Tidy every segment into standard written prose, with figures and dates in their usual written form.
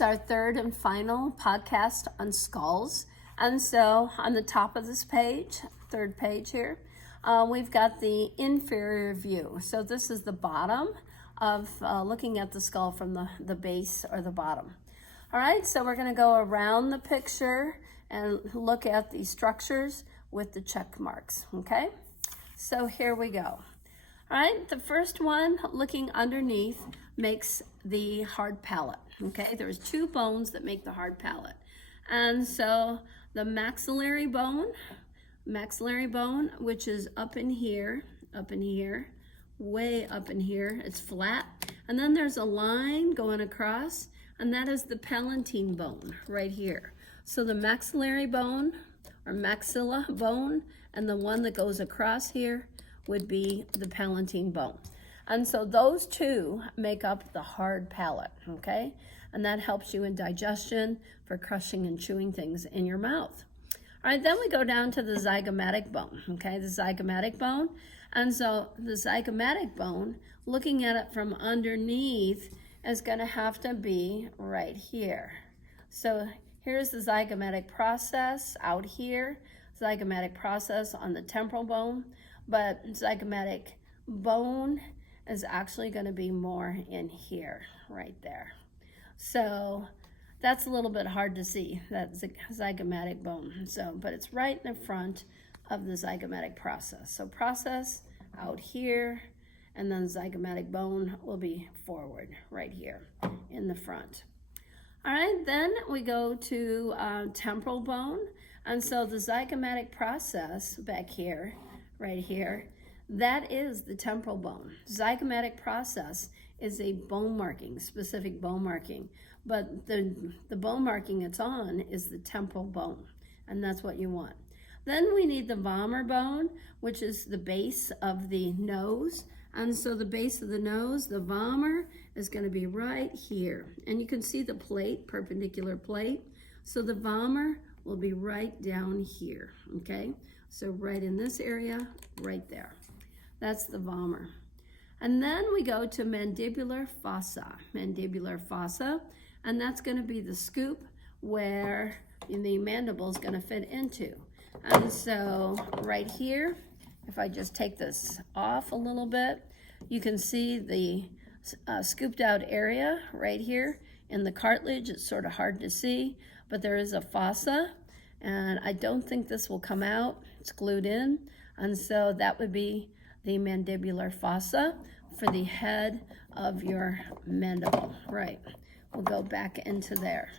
Our third and final podcast on skulls. And so on the top of this page, third page here, we've got the inferior view. So this is the bottom of looking at the skull from the base or the bottom. All right, so we're going to go around the picture and look at the structures with the check marks, okay? So here we go. All right, the first one, looking underneath, makes the hard palate, okay? There's two bones that make the hard palate. And so the maxillary bone, which is up in here, way up in here, it's flat. And then there's a line going across, and that is the palatine bone right here. So the maxillary bone, or maxilla bone, and the one that goes across here would be the palatine bone. And so those two make up the hard palate, okay? And that helps you in digestion for crushing and chewing things in your mouth. All right, then we go down to the zygomatic bone, okay? The zygomatic bone. And so the zygomatic bone, looking at it from underneath, is gonna have to be right here. So here's the zygomatic process out here, zygomatic process on the temporal bone, but zygomatic bone is actually going to be more in here, right there. So that's a little bit hard to see, that zygomatic bone. So, but it's right in the front of the zygomatic process. So process out here, and then zygomatic bone will be forward, right here in the front. All right, then we go to temporal bone. And so the zygomatic process back here, right here, that is the temporal bone. Zygomatic process is a bone marking, specific bone marking, but the bone marking it's on is the temporal bone, and that's what you want. Then we need the vomer bone, which is the base of the nose. And so the base of the nose, the vomer, is going to be right here. And you can see the plate, perpendicular plate. So the vomer will be right down here, okay? So right in this area, right there. That's the vomer. And then we go to mandibular fossa, and that's going to be the scoop where the mandible is going to fit into. And so right here, if I just take this off a little bit, you can see the scooped out area right here in the cartilage. It's sort of hard to see, but there is a fossa, and I don't think this will come out. It's glued in, and so that would be the mandibular fossa for the head of your mandible. Right, we'll go back into there.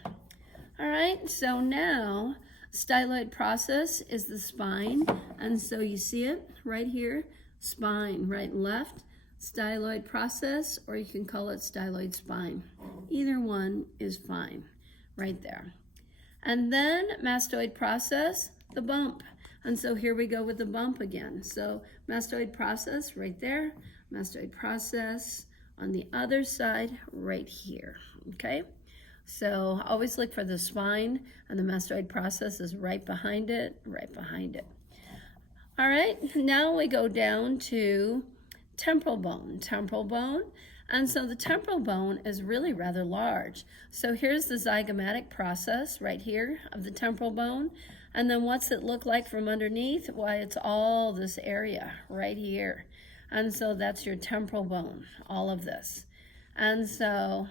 All right, so now styloid process is the spine, and so you see it right here, spine, right and left, styloid process, or you can call it styloid spine. Either one is fine, right there. And then mastoid process, the bump. And so here we go with the bump again. So mastoid process right there, mastoid process on the other side right here, okay? So always look for the spine, and the mastoid process is right behind it, All right, now we go down to temporal bone. And so the temporal bone is really rather large. So here's the zygomatic process right here of the temporal bone. And then what's it look like from underneath? Why, it's all this area right here. And so that's your temporal bone, all of this. And so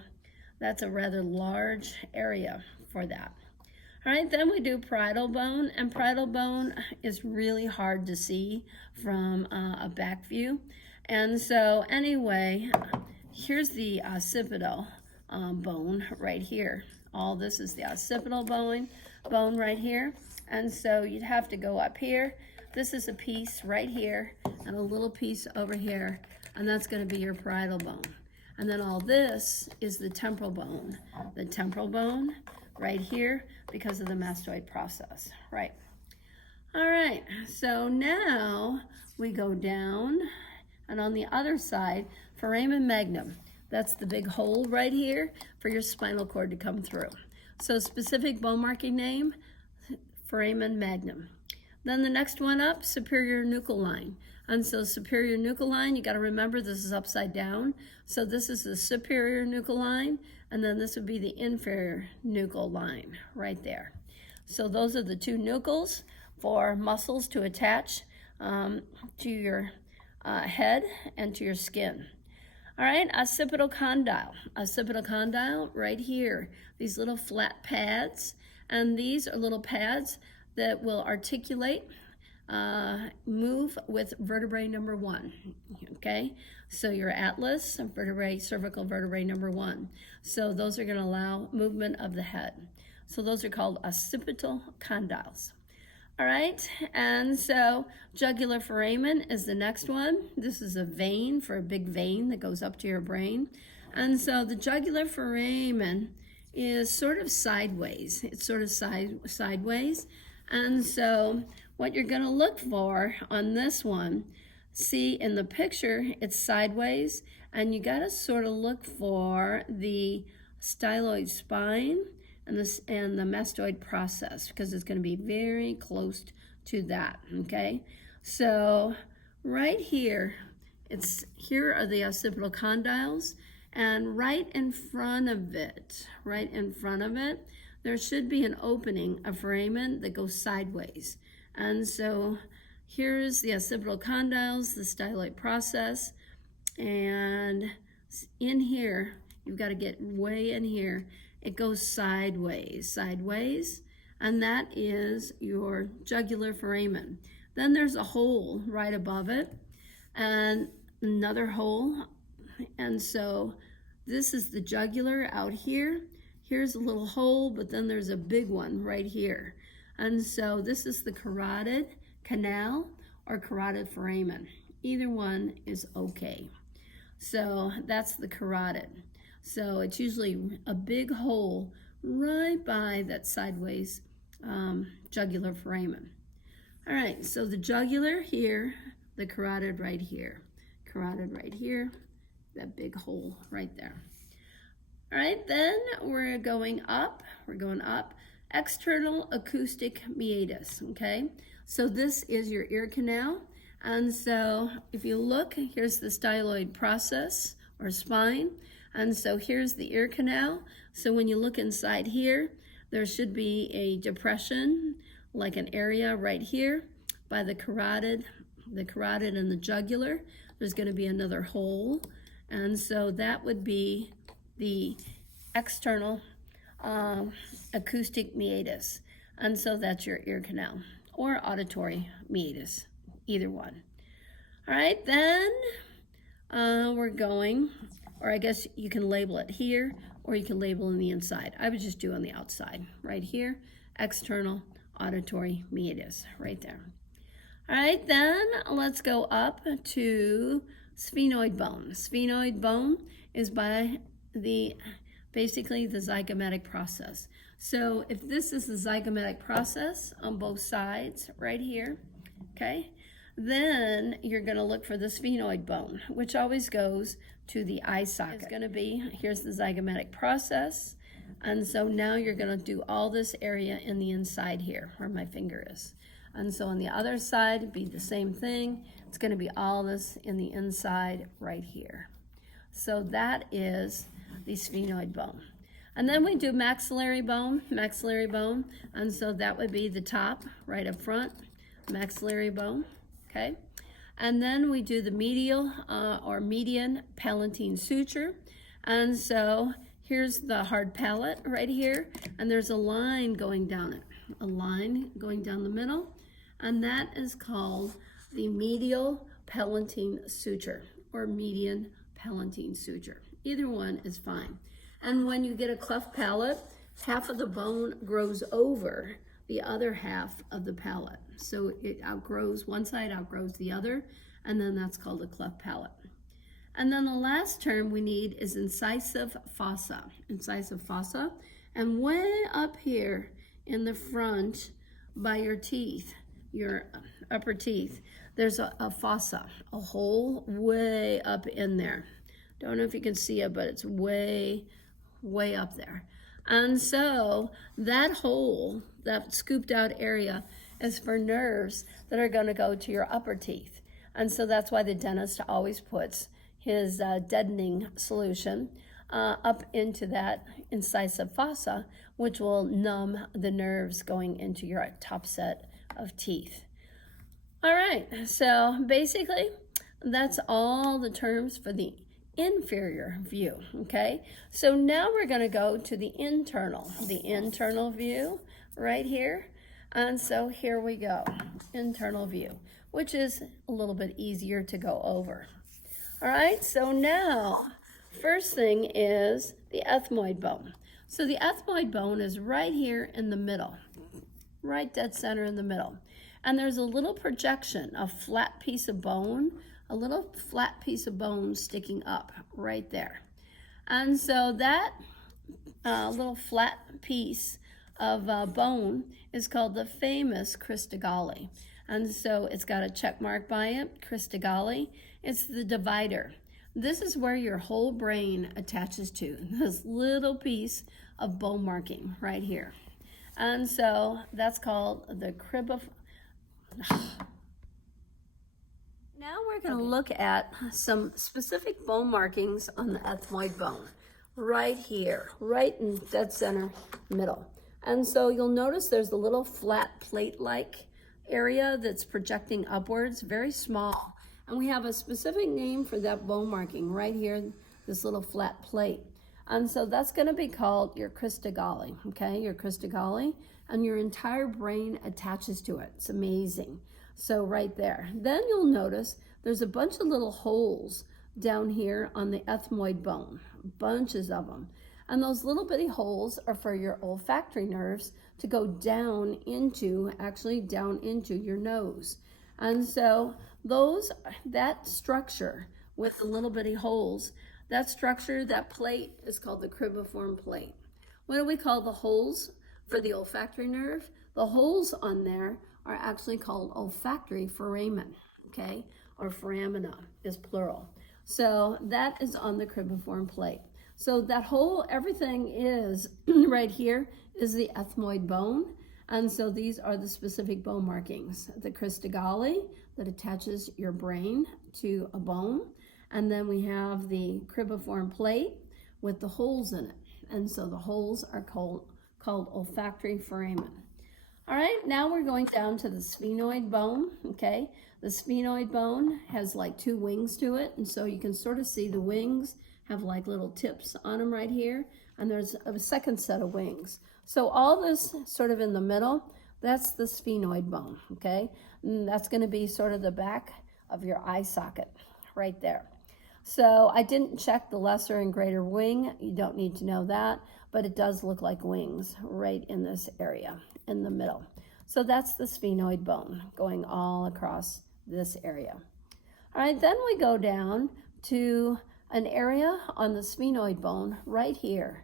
that's a rather large area for that. All right, then we do parietal bone, and parietal bone is really hard to see from a back view. And so anyway, here's the occipital bone right here. All this is the occipital bone right here. And so you'd have to go up here. This is a piece right here and a little piece over here, and that's going to be your parietal bone. And then all this is the temporal bone right here because of the mastoid process, right? All right, so now we go down, and on the other side, foramen magnum. That's the big hole right here for your spinal cord to come through. So specific bone marking name, foramen magnum. Then the next one up, superior nuchal line. And so superior nuchal line, you got to remember this is upside down. So this is the superior nuchal line, and then this would be the inferior nuchal line right there. So those are the two nuchals for muscles to attach to your head and to your skin. All right, occipital condyle. Occipital condyle right here. These little flat pads, and these are little pads that will articulate, move with vertebrae number 1, okay? So your atlas, vertebrae, cervical vertebrae number 1. So those are gonna allow movement of the head. So those are called occipital condyles. All right, and so jugular foramen is the next one. This is a vein, for a big vein that goes up to your brain. And so the jugular foramen is sort of sideways. It's sort of sideways. And so what you're gonna look for on this one, see in the picture, it's sideways, and you gotta sort of look for the styloid spine and the mastoid process, because it's going to be very close to that, okay? So right here, here are the occipital condyles, and right in front of it, there should be an opening, a foramen that goes sideways. And so here's the occipital condyles, the styloid process, and in here, you've got to get way in here. It goes sideways, and that is your jugular foramen. Then there's a hole right above it, and another hole, and so this is the jugular out here. Here's a little hole, but then there's a big one right here. And so this is the carotid canal or carotid foramen. Either one is okay. So that's the carotid. So it's usually a big hole right by that sideways jugular foramen. All right, so the jugular here, the carotid right here, that big hole right there. All right, then we're going up, external acoustic meatus, okay? So this is your ear canal. And so if you look, here's the styloid process or spine. And so here's the ear canal. So when you look inside here, there should be a depression, like an area right here by the carotid and the jugular. There's going to be another hole. And so that would be the external acoustic meatus. And so that's your ear canal or auditory meatus, either one. All right, then we're going, or I guess you can label it here, or you can label on the inside. I would just do on the outside, right here, external auditory meatus, right there. All right, then let's go up to sphenoid bone. Sphenoid bone is by basically the zygomatic process. So if this is the zygomatic process on both sides, right here, okay, then you're going to look for the sphenoid bone, which always goes to the eye socket. It's going to be, here's the zygomatic process, and so now you're going to do all this area in the inside here, where my finger is. And so on the other side, it'd be the same thing. It's going to be all this in the inside right here. So that is the sphenoid bone. And then we do maxillary bone, and so that would be the top right up front, maxillary bone, okay? And then we do the medial or median palatine suture. And so here's the hard palate right here, and there's a line going down it, a line going down the middle, and that is called the medial palatine suture or median palatine suture. Either one is fine. And when you get a cleft palate, half of the bone grows over the other half of the palate. So it outgrows, one side outgrows the other, and then that's called a cleft palate. And then the last term we need is incisive fossa. Incisive fossa. And way up here in the front by your teeth, your upper teeth, there's a fossa, a hole way up in there. Don't know if you can see it, but it's way up there. And so that hole, that scooped out area, is for nerves that are going to go to your upper teeth. And so that's why the dentist always puts his deadening solution up into that incisive fossa, which will numb the nerves going into your top set of teeth. All right, so basically that's all the terms for the inferior view, okay? So now we're gonna go to the internal view right here. And so here we go, internal view, which is a little bit easier to go over. All right, so now, first thing is the ethmoid bone. So the ethmoid bone is right here in the middle, right dead center in the middle. And there's a little projection, a flat piece of bone, a little flat piece of bone sticking up right there. And so that little flat piece of bone is called the famous Christa Galli. And so it's got a check mark by it, Christa Galli. It's the divider. This is where your whole brain attaches to, this little piece of bone marking right here. And so that's called the crib of... Now we're going to look at some specific bone markings on the ethmoid bone, right here, right in dead center middle. And so you'll notice there's a little flat plate-like area that's projecting upwards, very small. And we have a specific name for that bone marking right here, this little flat plate. And so that's going to be called your Christa Galli, okay, your Christa Galli, and your entire brain attaches to it. It's amazing. So right there. Then you'll notice there's a bunch of little holes down here on the ethmoid bone, bunches of them. And those little bitty holes are for your olfactory nerves to go down into, actually down into your nose. And so that structure with the little bitty holes, that structure, that plate is called the cribriform plate. What do we call the holes for the olfactory nerve? The holes on there are actually called olfactory foramen, okay? Or foramina is plural. So that is on the cribriform plate. So that whole, everything is right here is the ethmoid bone. And so these are the specific bone markings. The Christa Galli that attaches your brain to a bone. And then we have the cribriform plate with the holes in it. And so the holes are called olfactory foramen. All right, now we're going down to the sphenoid bone, okay? The sphenoid bone has like two wings to it, and so you can sort of see the wings have like little tips on them right here, and there's a second set of wings. So all this sort of in the middle, that's the sphenoid bone, okay? And that's gonna be sort of the back of your eye socket right there. So I didn't check the lesser and greater wing. You don't need to know that, but it does look like wings right in this area in the middle. So that's the sphenoid bone going all across this area. All right, then we go down to an area on the sphenoid bone right here,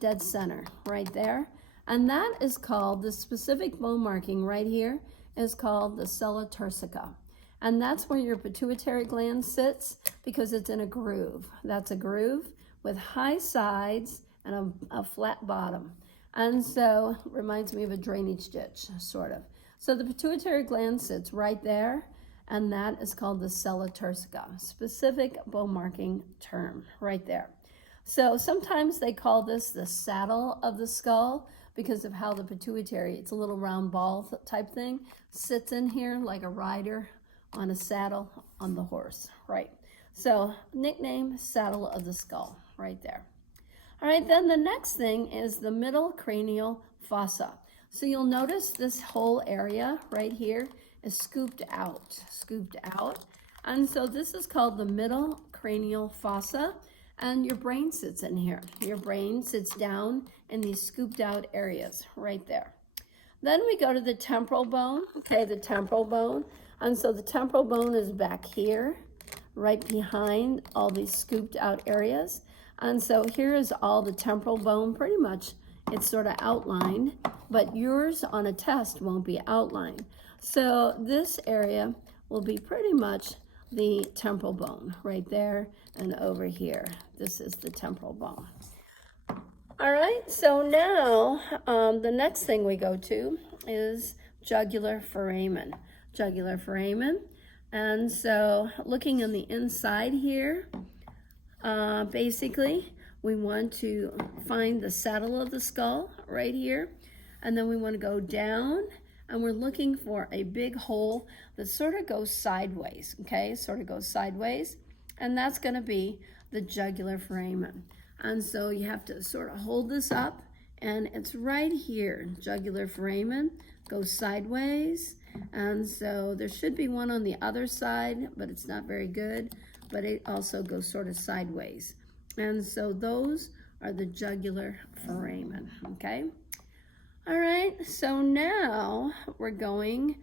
dead center, right there. And that is called, the specific bone marking right here is called the sella turcica. And that's where your pituitary gland sits because it's in a groove. That's a groove with high sides and a flat bottom. And so it reminds me of a drainage ditch, sort of. So the pituitary gland sits right there, and that is called the sella turcica, specific bone marking term right there. So sometimes they call this the saddle of the skull because of how the pituitary, it's a little round ball type thing, sits in here like a rider on a saddle on the horse, right? So nickname, saddle of the skull, right there. All right, then the next thing is the middle cranial fossa. So you'll notice this whole area right here is scooped out. And so this is called the middle cranial fossa, and your brain sits in here. Your brain sits down in these scooped out areas right there. Then we go to the temporal bone, okay, the temporal bone. And so the temporal bone is back here, right behind all these scooped out areas. And so here is all the temporal bone, pretty much it's sort of outlined, but yours on a test won't be outlined. So this area will be pretty much the temporal bone right there and over here. This is the temporal bone. All right, so now the next thing we go to is jugular foramen. Jugular foramen, And so looking on the inside here, basically, we want to find the saddle of the skull right here. And then we want to go down, and we're looking for a big hole that sort of goes sideways, okay? Sort of goes sideways. And that's going to be the jugular foramen. And so you have to sort of hold this up, and it's right here. Jugular foramen goes sideways. And so there should be one on the other side, but it's not very good. But it also goes sort of sideways. And so those are the jugular foramen, okay? All right, so now we're going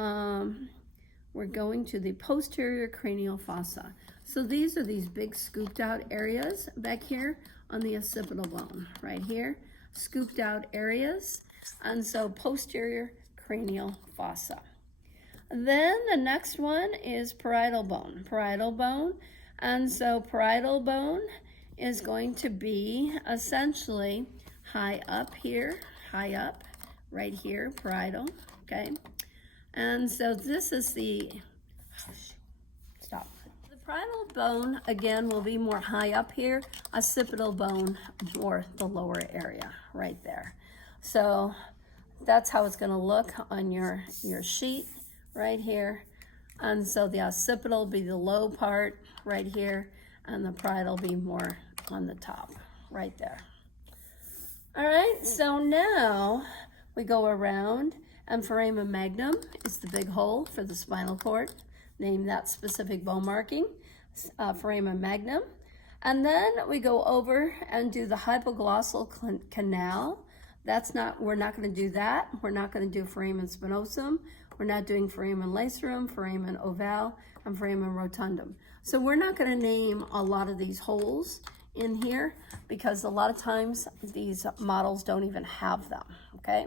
to the posterior cranial fossa. So these are these big scooped out areas back here on the occipital bone, right here, scooped out areas. And so posterior cranial fossa. Then the next one is parietal bone. And so parietal bone is going to be essentially high up here, right here, parietal, okay? And so this is the, stop. The parietal bone, again, will be more high up here, occipital bone more the lower area, right there. So that's how it's gonna look on your sheet, right here. And so the occipital will be the low part, right here, and the parietal will be more on the top, right there. All right, so now we go around, and foramen magnum is the big hole for the spinal cord. Name that specific bone marking, foramen magnum. And then we go over and do the hypoglossal canal. We're not gonna do that. We're not gonna do foramen spinosum. We're not doing foramen lacerum, foramen ovale, and foramen rotundum. So we're not gonna name a lot of these holes in here because a lot of times these models don't even have them, okay?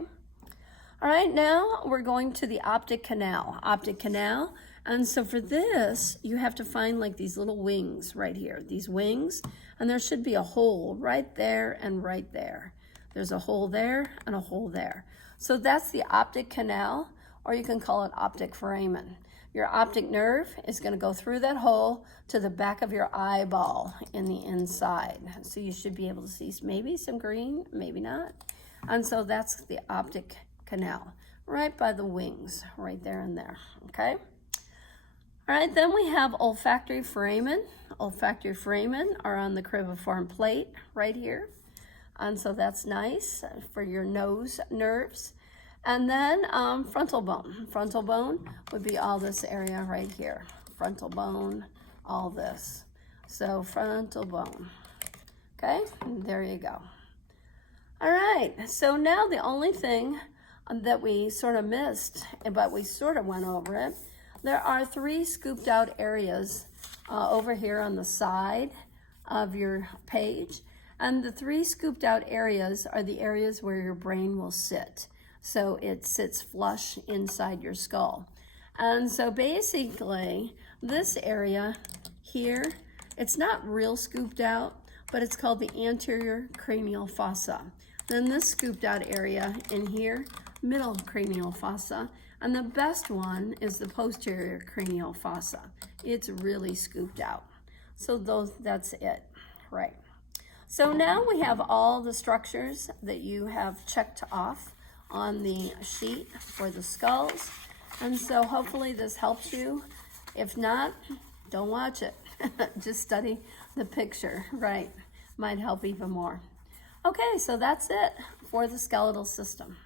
All right, now we're going to the optic canal. And so for this, you have to find like these little wings right here, these wings, and there should be a hole right there and right there. There's a hole there and a hole there. So that's the optic canal, or you can call it optic foramen. Your optic nerve is going to go through that hole to the back of your eyeball in the inside. So you should be able to see maybe some green, maybe not. And so that's the optic canal, right by the wings, right there and there, okay? All right, then we have olfactory foramen. Olfactory foramen are on the cribriform plate right here. And so that's nice for your nose nerves. And then frontal bone. Frontal bone would be all this area right here. Frontal bone, all this. So frontal bone, okay? And there you go. All right, so now the only thing that we sort of missed, but we sort of went over it, there are 3 scooped out areas over here on the side of your page. And the 3 scooped out areas are the areas where your brain will sit. So it sits flush inside your skull. And so basically, this area here, it's not real scooped out, but it's called the anterior cranial fossa. Then this scooped out area in here, middle cranial fossa. And the best one is the posterior cranial fossa. It's really scooped out. So that's it, right? So now we have all the structures that you have checked off on the sheet for the skulls. And so hopefully this helps you. If not, don't watch it. Just study the picture, right? Might help even more. Okay, so that's it for the skeletal system.